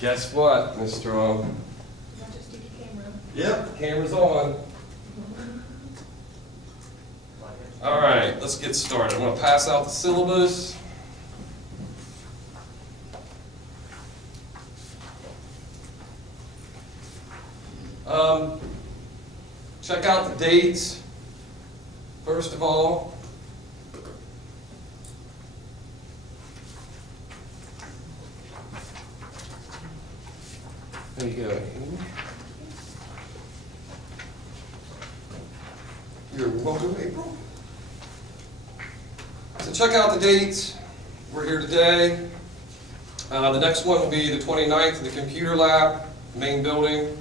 Guess what, Miss Strong? Not just take your camera. Yep, camera's on. All right, let's get started. I'm going to pass out the syllabus. Check out the dates, first of all. There you go, Amy. You're welcome, April. So check out the dates. We're here today. The next one will be the 29th in the computer lab, main building.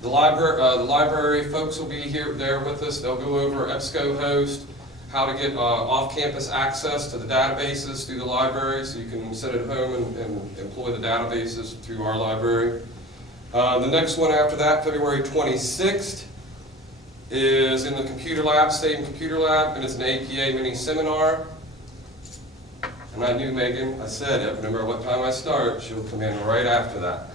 The library folks will be there with us. They'll go over EBSCOhost, how to get off-campus access to the databases through the library, so you can sit at home and employ the databases through our library. The next one after that, February 26th, is in the computer lab, State and Computer Lab, and it's an APA mini seminar. And I knew Megan, I said it, no matter what time I start, she'll come in right after that.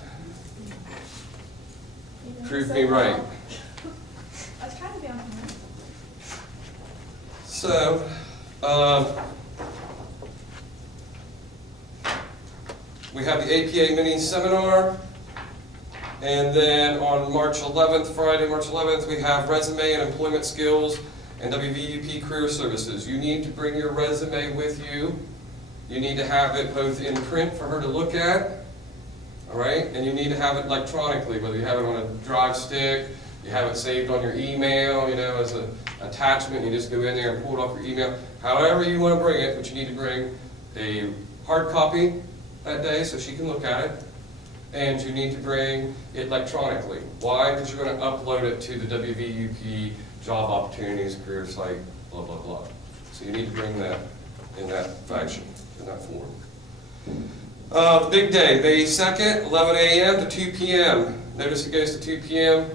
Prove me right. I was trying to be on time. So, we have the APA mini seminar, and then on March 11th, Friday, March 11th, we have resume and employment skills and WVUP career services. You need to bring your resume with you. You need to have it both in print for her to look at. All right, and you need to have it electronically, whether you have it on a drive stick, you have it saved on your email, as an attachment, you just go in there and pull it off your email. However you want to bring it, but you need to bring a hard copy that day so she can look at it, and you need to bring it electronically. Why? Because you're going to upload it to the WVUP job opportunities, career site, blah, blah, blah. So you need to bring that in that fashion, in that form. The big day, May 2nd, 11 a.m. to 2 p.m. Notice it goes to 2 p.m.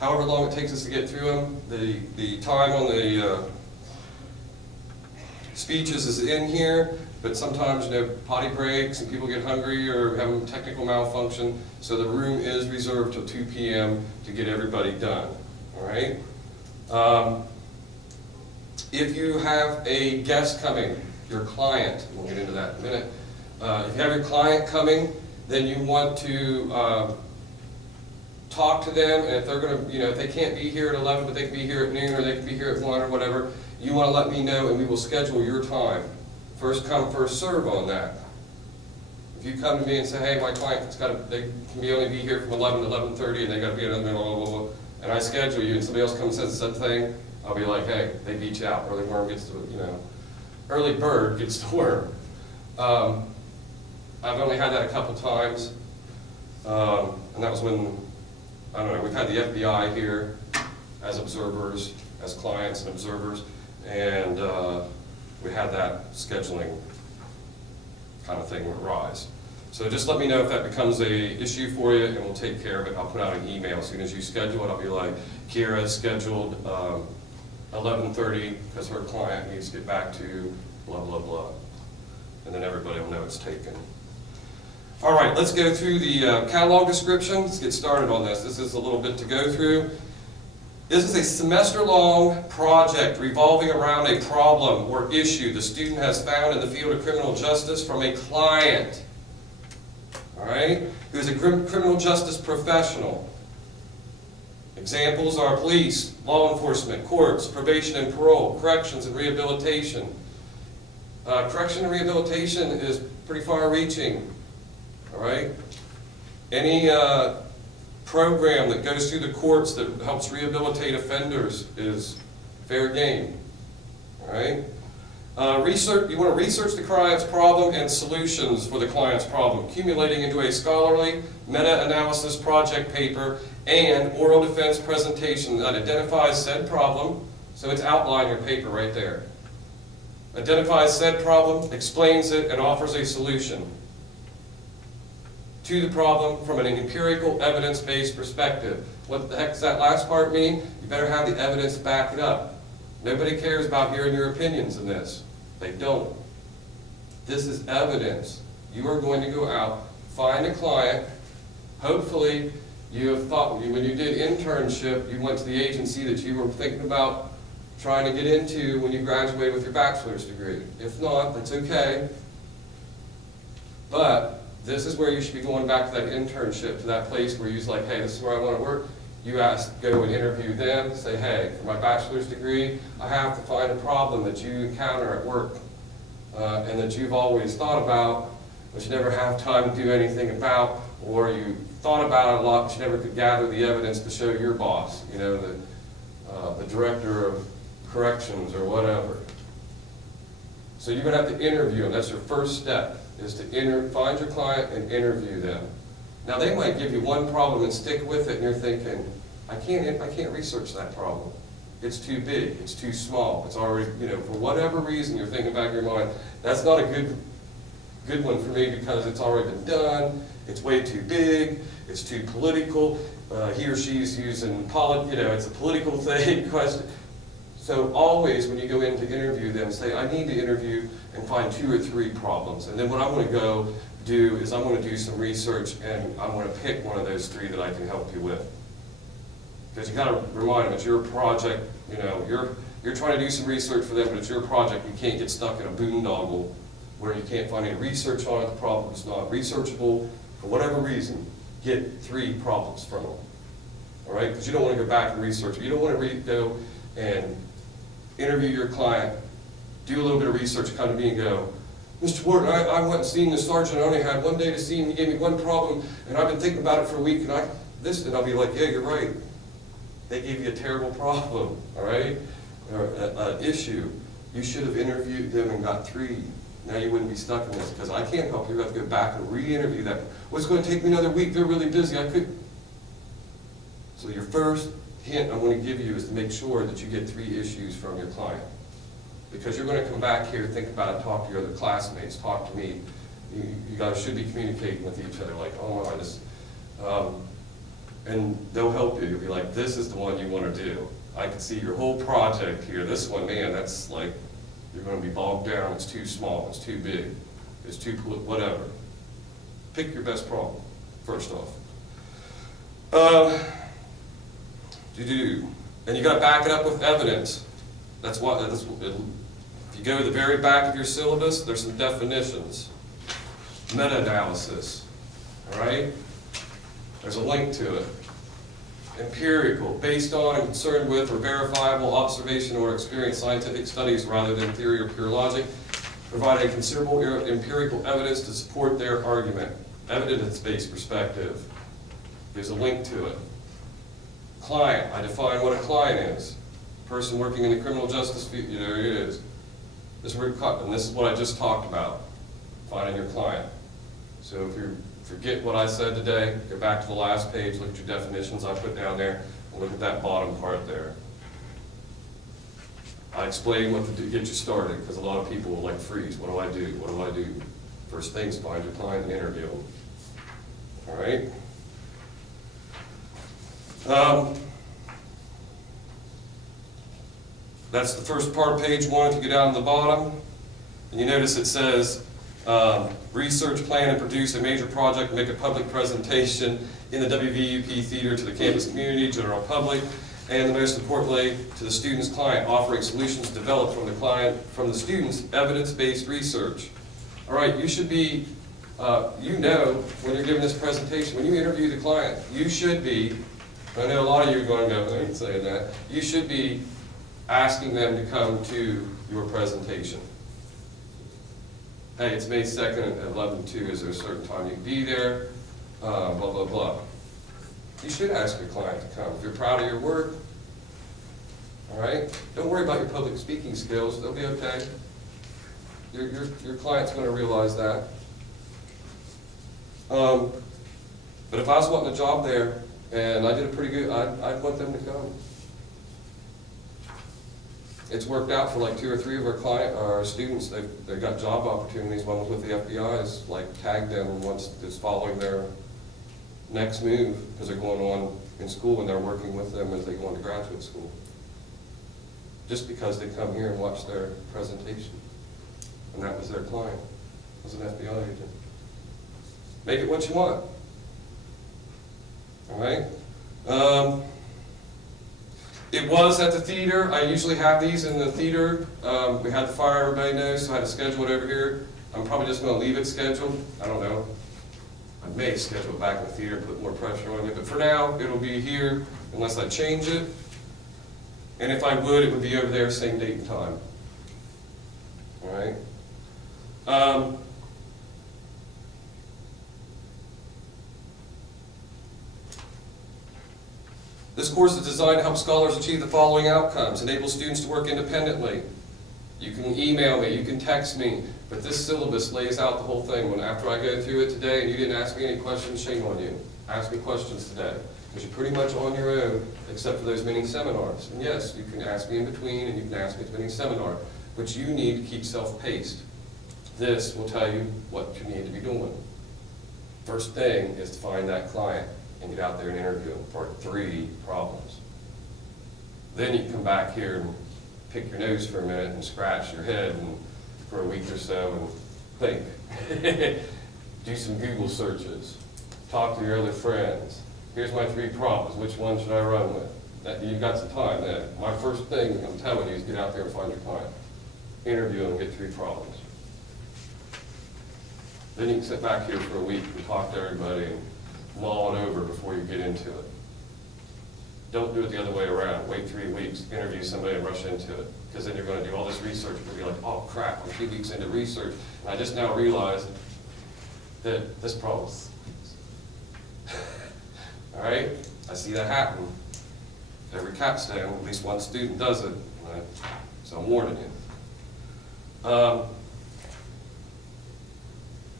However long it takes us to get through them. The time on the speeches is in here, but sometimes potty breaks and people get hungry or have a technical malfunction, so the room is reserved till 2 p.m. to get everybody done. All right. If you have a guest coming, your client, we'll get into that in a minute. If you have your client coming, then you want to talk to them, and if they're going to, if they can't be here at 11, but they can be here at noon, or they can be here at 1 or whatever, you want to let me know, and we will schedule your time. First come, first serve on that. If you come to me and say, hey, my client's they can only be here from 11 to 11:30, and they got to be at another blah, blah, blah, and I schedule you, and somebody else comes and says the same thing, I'll be like, hey, they beat you out, early worm gets to, early bird gets to worm. I've only had that a couple times, and that was when, I don't know, we've had the FBI here as observers, as clients and observers, and we had that scheduling kind of thing arise. So just let me know if that becomes a issue for you, and we'll take care of it. I'll put out an email as soon as you schedule it. I'll be like, Kira scheduled 11:30 because her client needs to get back to blah, blah, blah. And then everybody will know it's taken. All right, let's go through the catalog description. Let's get started on this. This is a little bit to go through. This is a semester-long project revolving around a problem or issue the student has found in the field of criminal justice from a client, all right, who is a criminal justice professional. Examples are police, law enforcement, courts, probation and parole, corrections and rehabilitation. Correction and rehabilitation is pretty far-reaching, all right? Any program that goes through the courts that helps rehabilitate offenders is fair game, all right? You want to research the client's problem and solutions for the client's problem, accumulating into a scholarly meta-analysis project paper and oral defense presentation that identifies said problem, so it's outlined in your paper right there. Identifies said problem, explains it, and offers a solution to the problem from an empirical, evidence-based perspective. What the heck does that last part mean? You better have the evidence to back it up. Nobody cares about hearing your opinions in this. They don't. This is evidence. you are going to go out, find a client. Hopefully, you have thought, when you did internship, you went to the agency that you were thinking about trying to get into when you graduated with your bachelor's degree. If not, that's okay. But this is where you should be going back to that internship, to that place where you're like, hey, this is where I want to work. You go and interview them, say, hey, for my bachelor's degree, I have to find a problem that you encounter at work and that you've always thought about, but you never have time to do anything about, or you thought about it a lot, but you never could gather the evidence to show your boss, you know, the director of corrections or whatever. So you're going to have to interview them. That's your first step, is to find your client and interview them. Now they might give you one problem and stick with it, and you're thinking, I can't research that problem. It's too big, it's too small, it's already, you know, for whatever reason you're thinking back in your mind, that's not a good one for me because it's already been done, it's way too big, it's too political, he or she's using, it's a political thing, question. So always when you go in to interview them, say, I need to interview and find 2 or 3 problems. And then what I'm going to go do is I'm going to do some research and I'm going to pick one of those 3 that I can help you with. Because you got to remind them it's your project, you know, you're trying to do some research for them, but it's your project. You can't get stuck in a boondoggle where you can't find any research on it, the problem is not researchable. For whatever reason, get 3 problems from them. All right? Because you don't want to go back and research. You don't want to go and interview your client, do a little bit of research, come to me and go, Mr. Wharton, I went and seen the sergeant, I only had 1 day to see him, he gave me 1 problem, and I've been thinking about it for a week, and I'll be like, yeah, you're right. They gave you a terrible problem, all right? Or an issue. You should have interviewed them and got 3. Now you wouldn't be stuck in this, because I can't help you. You have to go back and re-interview that. Well, it's going to take me another week, they're really busy, I could. So your first hint I'm going to give you is to make sure that you get 3 issues from your client. Because you're going to come back here, think about it, talk to your other classmates, talk to me. You guys should be communicating with each other like, oh my, this, and they'll help you. You'll be like, this is the one you want to do. I can see your whole project here. This one, man, that's like, you're going to be bogged down. It's too small. It's too big. It's too, whatever. Pick your best problem, first off. And you got to back it up with evidence. That's what, if you go to the very back of your syllabus, there's some definitions. Meta-analysis, all right? There's a link to it. Empirical, based on and concerned with or verifiable observation or experienced scientific studies rather than theory or pure logic, providing considerable empirical evidence to support their argument. Evidence-based perspective. There's a link to it. Client, I define what a client is. Person working in the criminal justice field, there it is. This is what I just talked about, finding your client. So if you forget what I said today, go back to the last page, look at your definitions I put down there, and look at that bottom part there. I explain what to do, get you started, because a lot of people will like freeze. What do I do? What do I do? First things, find your client and interview them. All right? That's the first part of page 1. If you go down to the bottom, and you notice it says, research, plan, and produce a major project, make a public presentation in the WVUP theater to the campus community, general public, and most importantly, to the student's client, offering solutions developed from the student's evidence-based research. All right, you should be, you know, when you're giving this presentation, when you interview the client, you should be, I know a lot of you are going to go, I ain't saying that, you should be asking them to come to your presentation. Hey, it's May 2nd at 11:02. Is there a certain time you can be there? Blah, blah, blah. You should ask your client to come. If you're proud of your work, all right? Don't worry about your public speaking skills. They'll be okay. Your client's going to realize that. But if I was wanting a job there and I did a pretty good, I'd want them to come. It's worked out for like 2 or 3 of our students. They've got job opportunities. One was with the FBI, is like tagged them once is following their next move because they're going on in school and they're working with them as they go into graduate school. Just because they come here and watch their presentation. And that was their client, was an FBI agent. Make it what you want. All right? It was at the theater. I usually have these in the theater. We had the fire, everybody knows, so I had to schedule it over here. I'm probably just going to leave it scheduled. I don't know. I may schedule it back in the theater, put more pressure on you, but for now, it'll be here unless I change it. And if I would, it would be over there, same date and time. All right? This course is designed to help scholars achieve the following outcomes: enable students to work independently. You can email me, you can text me, but this syllabus lays out the whole thing. When after I go through it today and you didn't ask me any questions, shame on you. Ask me questions today, because you're pretty much on your own, except for those mini seminars. And yes, you can ask me in between, and you can ask me at the mini seminar, but you need to keep self-paced. This will tell you what you need to be doing. First thing is to find that client and get out there and interview them for 3 problems. Then you can come back here and pick your nose for a minute and scratch your head and for a week or so and think. Do some Google searches. Talk to your other friends. Here's my 3 problems. Which one should I run with? You've got some time then. My first thing I'm telling you is get out there and find your client. Interview them and get 3 problems. Then you can sit back here for a week and talk to everybody and mull it over before you get into it. Don't do it the other way around. Wait 3 weeks, interview somebody and rush into it. Because then you're going to do all this research. You'll be like, oh crap, I'm 2 weeks into research. And I just now realized that this problem's. All right? I see that happen. Every capstone, at least one student does it. Right? So I'm warning you.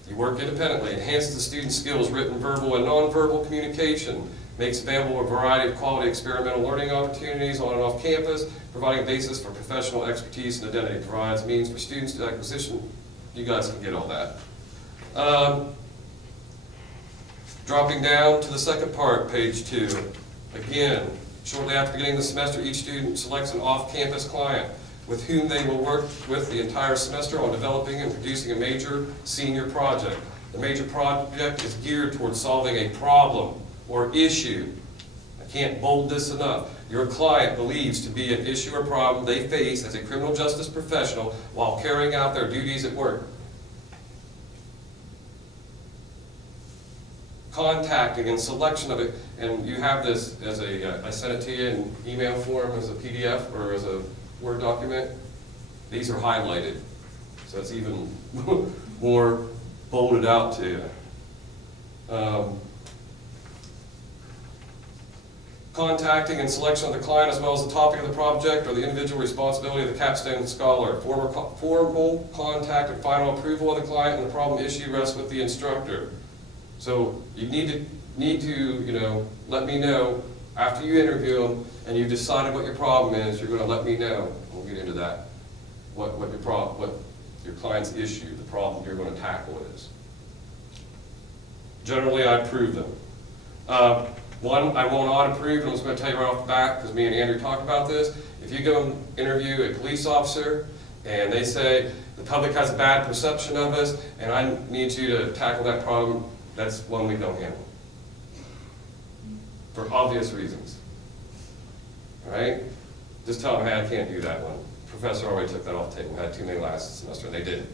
You work independently, enhances the student's skills, written, verbal, and nonverbal communication, makes available a variety of quality experimental learning opportunities on and off campus, providing a basis for professional expertise and identity, provides means for students to acquisition. You guys can get all that. Dropping down to the second part, page 2. Again, shortly after beginning the semester, each student selects an off-campus client with whom they will work with the entire semester on developing and producing a major senior project. The major project is geared towards solving a problem or issue. I can't bold this enough. Your client believes to be an issue or problem they face as a criminal justice professional while carrying out their duties at work. Contacting and selection of it, and you have this as I sent it to you in email form as a PDF or as a Word document. These are highlighted, so it's even more bolded out to you. Contacting and selection of the client as well as the topic of the project or the individual responsibility of the capstone scholar. Formal contact and final approval of the client and the problem issue rests with the instructor. So you need to let me know after you interview them and you've decided what your problem is. You're going to let me know. We'll get into that. What your client's issue, the problem you're going to tackle is. Generally, I approve them. One, I will not approve, and I'm just going to tell you right off the bat because me and Andrew talked about this. If you go and interview a police officer and they say the public has a bad perception of us and I need you to tackle that problem, that's one we don't handle. For obvious reasons. All right? Just tell them, hey, I can't do that one. Professor already took that off the table. We had too many last semester, and they did.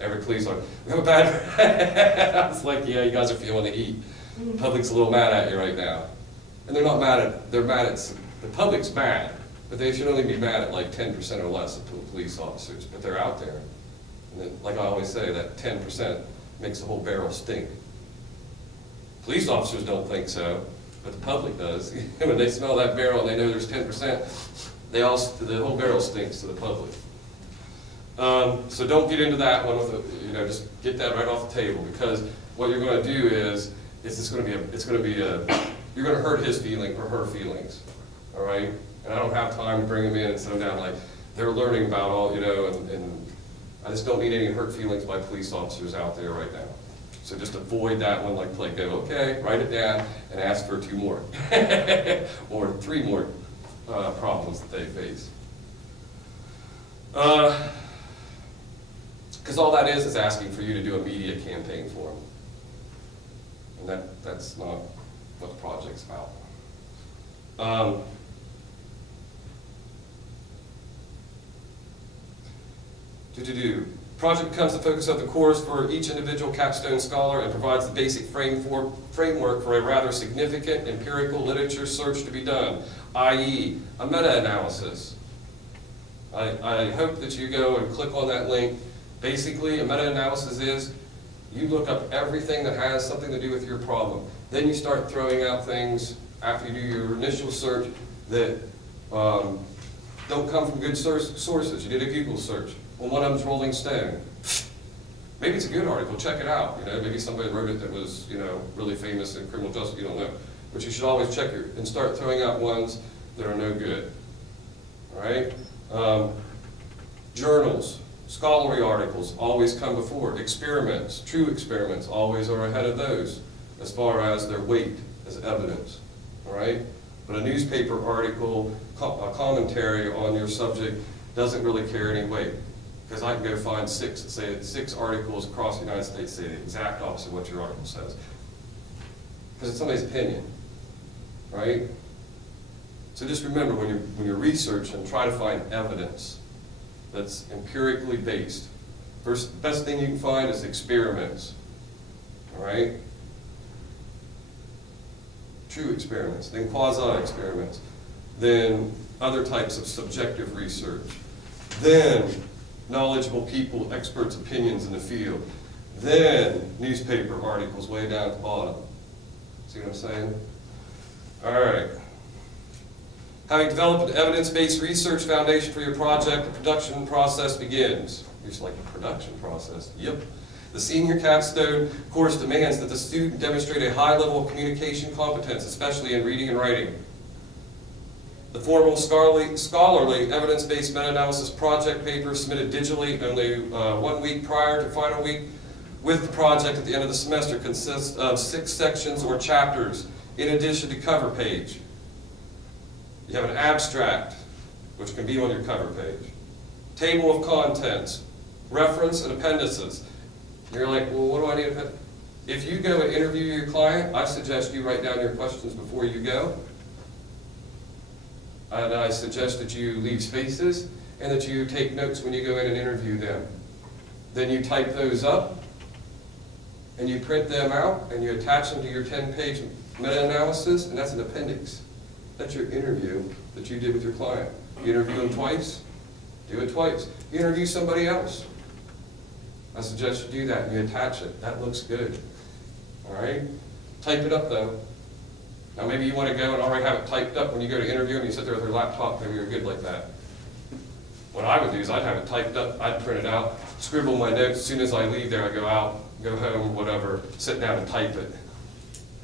Every police officer, we have a bad. I was like, yeah, you guys are feeling the heat. The public's a little mad at you right now. And they're not mad at, they're mad at, the public's mad, but they should only be mad at like 10% or less of police officers, but they're out there. And then, like I always say, that 10% makes the whole barrel stink. Police officers don't think so, but the public does. When they smell that barrel and they know there's 10%, the whole barrel stinks to the public. So don't get into that one with just get that right off the table, because what you're going to do is you're going to hurt his feeling or her feelings. All right? And I don't have time to bring them in and sit them down like they're learning about all, and I just don't need any hurt feelings by police officers out there right now. So just avoid that one like play. Go, okay, write it down and ask for 2 more or 3 more problems that they face. Because all that is asking for you to do a media campaign for them. And that's not what the project's about. Project becomes the focus of the course for each individual Capstone scholar and provides the basic framework for a rather significant empirical literature search to be done, i.e. a meta-analysis. I hope that you go and click on that link. Basically, a meta-analysis is you look up everything that has something to do with your problem. Then you start throwing out things after you do your initial search that don't come from good sources. You did a Google search. Well, one of them's Rolling Stone. Maybe it's a good article, check it out. You know, maybe somebody wrote it that was, you know, really famous in criminal justice, you don't know. But you should always check and start throwing out ones that are no good. All right? Journals, scholarly articles always come before. Experiments, true experiments, always are ahead of those as far as their weight as evidence. All right? But a newspaper article, a commentary on your subject doesn't really carry any weight. Because I can go find six articles across the United States say the exact opposite of what your article says. Because it's somebody's opinion, right? So just remember, when you're researching, try to find evidence that's empirically based. First, best thing you can find is experiments, all right? True experiments, then quasi-experiments, then other types of subjective research, then knowledgeable people, experts' opinions in the field, then newspaper articles way down at the bottom. See what I'm saying? All right. Having developed an evidence-based research foundation for your project, the production process begins. You're just like, the production process? Yep. The senior Capstone course demands that the student demonstrate a high level of communication competence, especially in reading and writing. The formal scholarly evidence-based meta-analysis project paper submitted digitally only 1 week prior to final week with the project at the end of the semester consists of 6 sections or chapters in addition to cover page. You have an abstract, which can be on your cover page. Table of contents, reference and appendices. You're like, well, what do I need? If you go and interview your client, I suggest you write down your questions before you go. And I suggest that you leave spaces and that you take notes when you go in and interview them. Then you type those up and you print them out and you attach them to your 10-page meta-analysis, and that's an appendix. That's your interview that you did with your client. You interview them twice, do it twice. You interview somebody else. I suggest you do that and you attach it. That looks good. All right? Type it up though. Now maybe you want to go and already have it typed up when you go to interview them, you sit there with your laptop, maybe you're good like that. What I would do is I'd have it typed up, I'd print it out, scribble my notes, as soon as I leave there I go out, go home, whatever, sit down and type it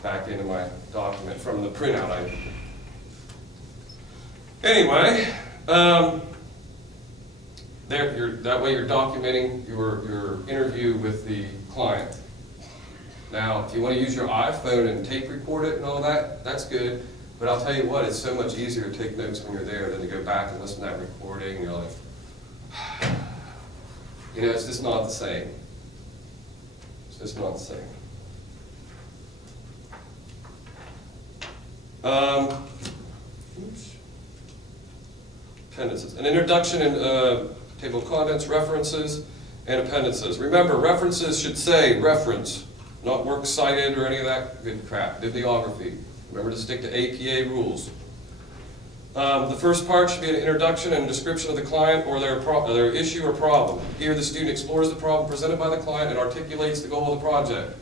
back into my document from the printout I did. Anyway, that way you're documenting your interview with the client. Now, if you want to use your iPhone and tape record it and all that, that's good. But I'll tell you what, it's so much easier to take notes when you're there than to go back and listen to that recording and you're like, you know, it's just not the same. It's just not the same. Appendices. An introduction and table of contents, references, and appendices. Remember, references should say reference, not works cited or any of that good crap. Bibliography. Remember to stick to APA rules. The first part should be an introduction and description of the client or their issue or problem. Here the student explores the problem presented by the client and articulates the goal of the project.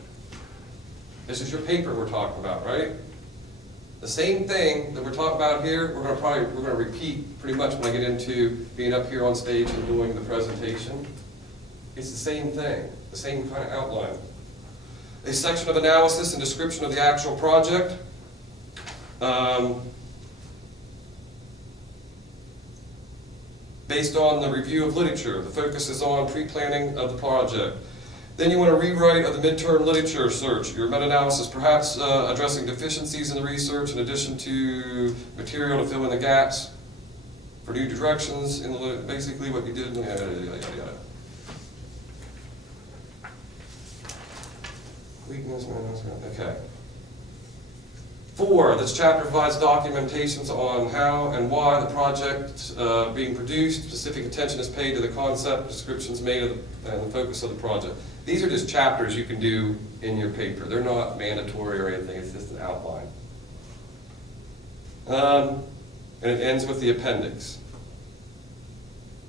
This is your paper we're talking about, right? The same thing that we're talking about here, we're going to repeat pretty much when I get into being up here on stage and doing the presentation. It's the same thing, the same kind of outline. A section of analysis and description of the actual project. Based on the review of literature, the focus is on pre-planning of the project. Then you want to rewrite of the midterm literature search, your meta-analysis, perhaps addressing deficiencies in the research in addition to material to fill in the gaps for new directions in the basically what you did. Yada, yada, yada, yada. Weakness, okay. 4, this chapter provides documentations on how and why the project being produced. Specific attention is paid to the concept, descriptions made of and the focus of the project. These are just chapters you can do in your paper. They're not mandatory or anything, it's just an outline. And it ends with the appendix.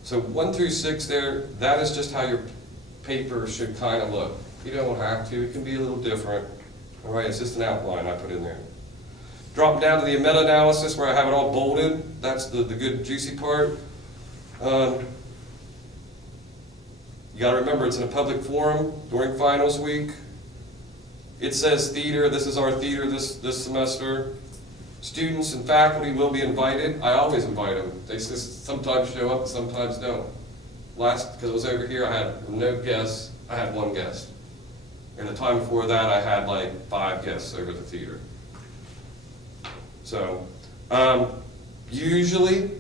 So 1 through 6 there, that is just how your paper should kind of look. You don't have to, it can be a little different. All right, it's just an outline I put in there. Drop down to the meta-analysis where I have it all bolded. That's the good juicy part. You gotta remember it's in a public forum during finals week. It says theater, this is our theater this semester. Students and faculty will be invited. I always invite them. They sometimes show up, sometimes don't. Last, because I was over here, I had no guests, I had 1 guest. And the time before that, I had like 5 guests over at the theater. So, usually,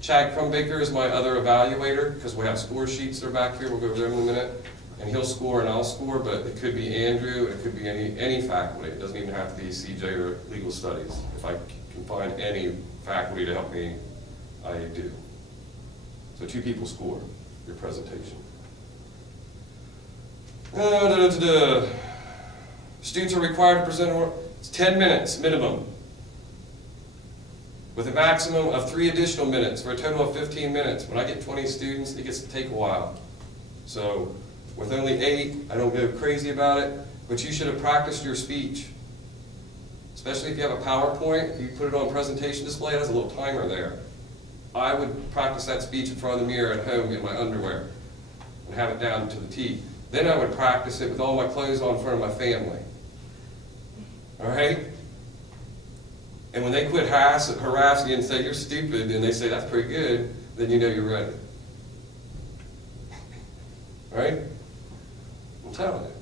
Chad Crumbaker is my other evaluator, because we have score sheets that are back here, we'll go over them in a minute. And he'll score and I'll score, but it could be Andrew, it could be any faculty. It doesn't even have to be CJ or legal studies. If I can find any faculty to help me, I do. So 2 people score your presentation. Students are required to present, it's 10 minutes minimum, with a maximum of 3 additional minutes for a total of 15 minutes. When I get 20 students, it gets to take a while. So with only 8, I don't go crazy about it, but you should have practiced your speech. Especially if you have a PowerPoint, if you put it on presentation display, it has a little timer there. I would practice that speech in front of the mirror at home in my underwear and have it down to the T. Then I would practice it with all my clothes on in front of my family. All right? And when they quit harassing you and say, you're stupid, and they say, that's pretty good, then you know you're ready. Right? I'm telling you.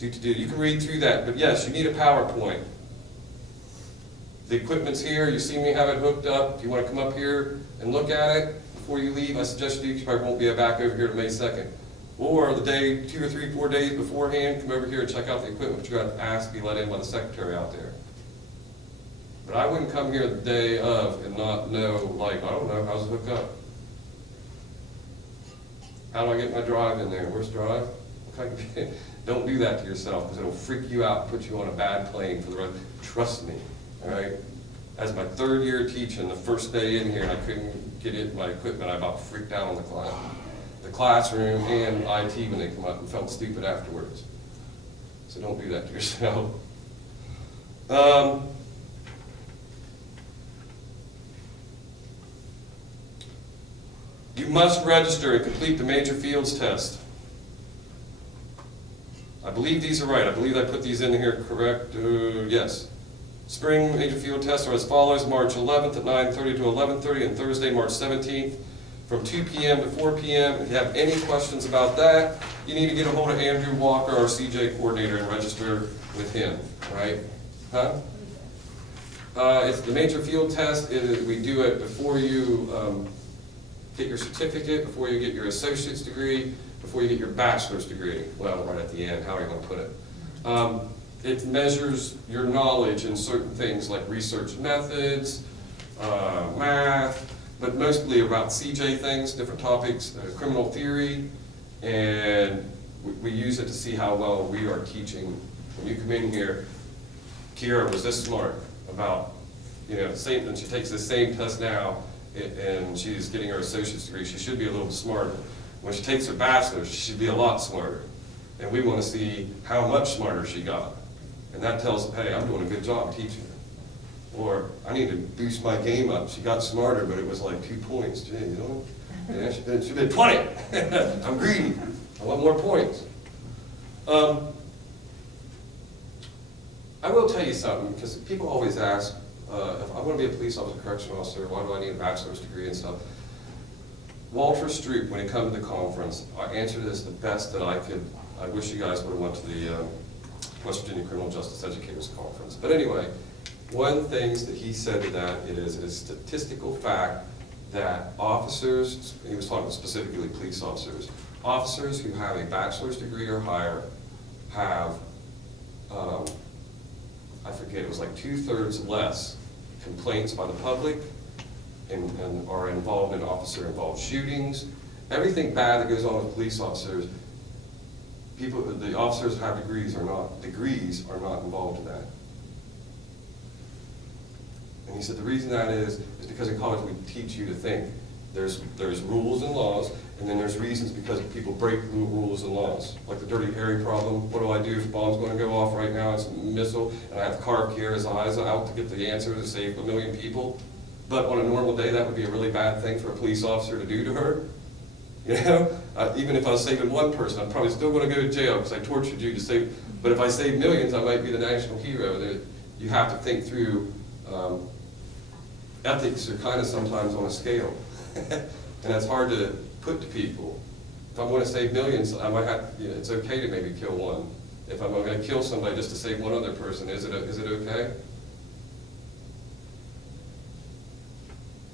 You can read through that, but yes, you need a PowerPoint. The equipment's here, you see me have it hooked up. If you want to come up here and look at it before you leave, I suggest you probably won't be back over here to May 2nd. Or the day, 2 or 3, 4 days beforehand, come over here and check out the equipment, but you're going to ask to be let in by the secretary out there. But I wouldn't come here the day of and not know, like, I don't know, how's it hook up? How do I get my drive in there? Where's drive? Don't do that to yourself, because it'll freak you out and put you on a bad plane for the rest. Trust me, all right? As my 3rd year teaching, the first day in here, I couldn't get in my equipment. I about freaked out on the classroom and IT when they come up and felt stupid afterwards. So don't do that to yourself. You must register and complete the major fields test. I believe these are right. I believe I put these in here correct. Yes. Spring major field tests are as follows: March 11th at 9:30 to 11:30 and Thursday, March 17th from 2 p.m. to 4 p.m. If you have any questions about that, you need to get a hold of Andrew Walker, our CJ coordinator, and register with him, right? Huh? It's the major field test. We do it before you get your certificate, before you get your associate's degree, before you get your bachelor's degree. Well, right at the end, how are you going to put it? It measures your knowledge in certain things like research methods, math, but mostly about CJ things, different topics, criminal theory, and we use it to see how well we are teaching. When you come in here, Kira was this smart about, same, and she takes the same test now, and she's getting her associate's degree. She should be a little smarter. When she takes her bachelor's, she should be a lot smarter. And we want to see how much smarter she got. And that tells them, hey, I'm doing a good job teaching her. Or, I need to boost my game up. She got smarter, but it was like 2 points. Gee, Yeah, she did 20. I'm greedy. I want more points. I will tell you something, because people always ask, if I want to be a police officer, correctional officer, why do I need a bachelor's degree and stuff? Walter Stroop, when he came to the conference, I answered this the best that I could. I wish you guys would have went to the West Virginia Criminal Justice Educators Conference. But anyway, one of the things that he said to that is a statistical fact that officers, he was talking specifically police officers, officers who have a bachelor's degree or higher have, I forget, it was like 2/3 less complaints by the public and are involved in officer-involved shootings. Everything bad that goes on with police officers, the officers who have degrees are not involved in that. And he said the reason that is because in college we teach you to think. There's rules and laws, and then there's reasons because people break rules and laws. Like the Dirty Harry problem. What do I do if a bomb's going to go off right now? It's a missile, and I have to carve here his eyes out to get the answer to save 1 million people. But on a normal day, that would be a really bad thing for a police officer to do to her. You know, even if I was saving one person, I'm probably still going to go to jail because I tortured you to save. But if I save millions, I might be the national hero. You have to think through. Ethics are kind of sometimes on a scale, and that's hard to put to people. If I want to save millions, I might have. You know, it's okay to maybe kill one. If I'm going to kill somebody just to save one other person, is it okay?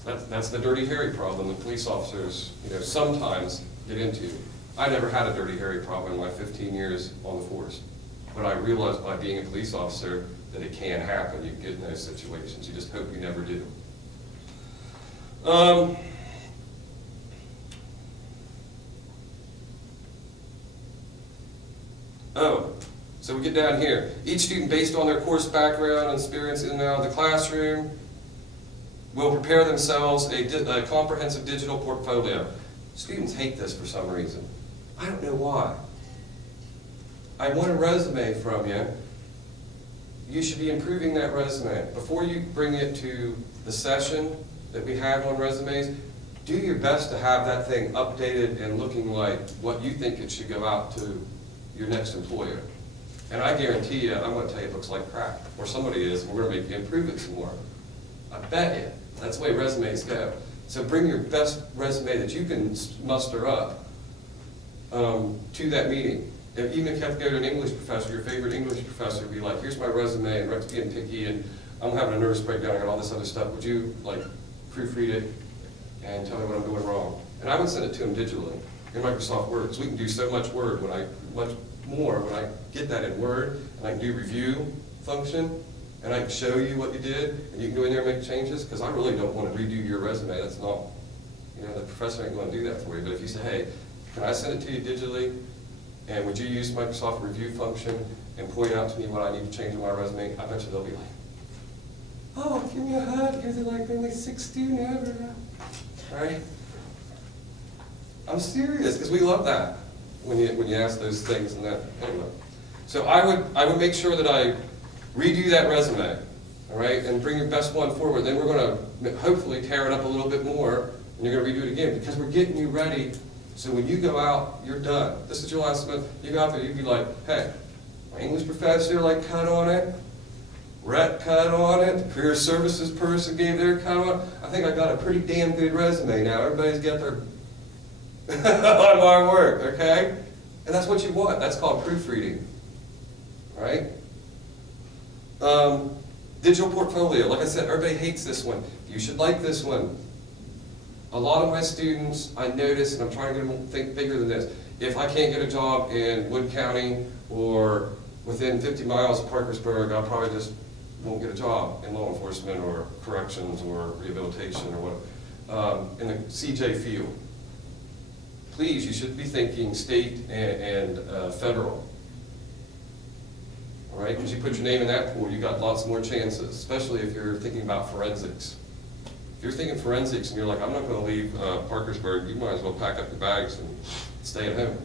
That's the Dirty Harry problem that police officers, you know, sometimes get into. I never had a Dirty Harry problem in my 15 years on the force, but I realized by being a police officer that it can happen. You get in those situations. You just hope you never do. So we get down here. Each student, based on their course background and experience in and out of the classroom, will prepare themselves a comprehensive digital portfolio. Students hate this for some reason. I don't know why. I want a resume from you. You should be improving that resume. Before you bring it to the session that we have on resumes, do your best to have that thing updated and looking like what you think it should go out to your next employer. And I guarantee you, I'm going to tell you it looks like crap. Or somebody is, and we're going to make you improve it some more. I bet you. That's the way resumes go. So bring your best resume that you can muster up to that meeting. Even if you have to go to an English professor, your favorite English professor, be like, here's my resume, and Rex being picky, and I'm having a nervous breakdown, I got all this other stuff. Would you like proofread it and tell me what I'm doing wrong? And I would send it to him digitally in Microsoft Word, because we can do so much Word much more when I get that in Word, and I can do review function, and I can show you what you did, and you can go in there and make changes, because I really don't want to redo your resume. That's not, you know, the professor ain't going to do that for you. But if you say, hey, can I send it to you digitally, and would you use Microsoft review function and point out to me what I need to change in my resume, I bet you they'll be like, oh, give me a hug, you're the like only 6th student ever. Right? I'm serious, because we love that when you ask those things and that. Anyway, so I would make sure that I redo that resume, all right, and bring your best one forward. Then we're going to hopefully tear it up a little bit more, and you're going to redo it again, because we're getting you ready. So when you go out, you're done. This is your last month. You go out there, you'd be like, hey, my English professor like cut on it, Rhett cut on it, the career services person gave their cut on it. I think I got a pretty damn good resume now. Everybody's got their on my work, okay? And that's what you want. That's called proofreading, right? Digital portfolio. Like I said, everybody hates this one. You should like this one. A lot of my students, I notice, and I'm trying to get them to think bigger than this, if I can't get a job in Wood County or within 50 miles of Parkersburg, I probably just won't get a job in law enforcement or corrections or rehabilitation or what, in the CJ field. Please, you should be thinking state and federal. All right, because you put your name in that pool, you got lots more chances, especially if you're thinking about forensics. If you're thinking forensics and you're like, I'm not going to leave Parkersburg, you might as well pack up your bags and stay at home.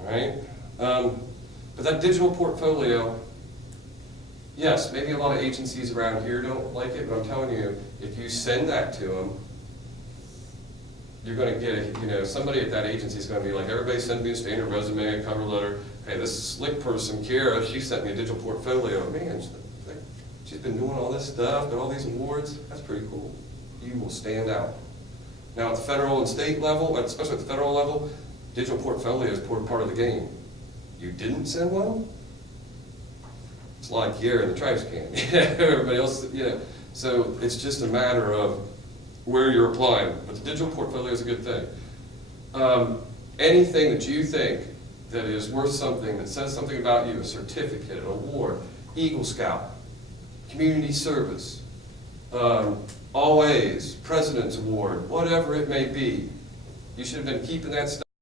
All right? But that digital portfolio, yes, maybe a lot of agencies around here don't like it, but I'm telling you, if you send that to them, you're going to get, you know, somebody at that agency is going to be like, everybody send me a standard resume, a cover letter. Hey, this slick person, Kara, she sent me a digital portfolio. Man, she's been doing all this stuff, got all these awards. That's pretty cool. You will stand out. Now at the federal and state level, especially at the federal level, digital portfolio is part of the game. You didn't send one? It's like you're in the trash can. Everybody else, you know. So it's just a matter of where you're applying. But the digital portfolio is a good thing. Anything that you think that is worth something, that says something about you, a certificate, an award, Eagle Scout, community service, All A's, President's Award, whatever it may be, you should have been keeping that stuff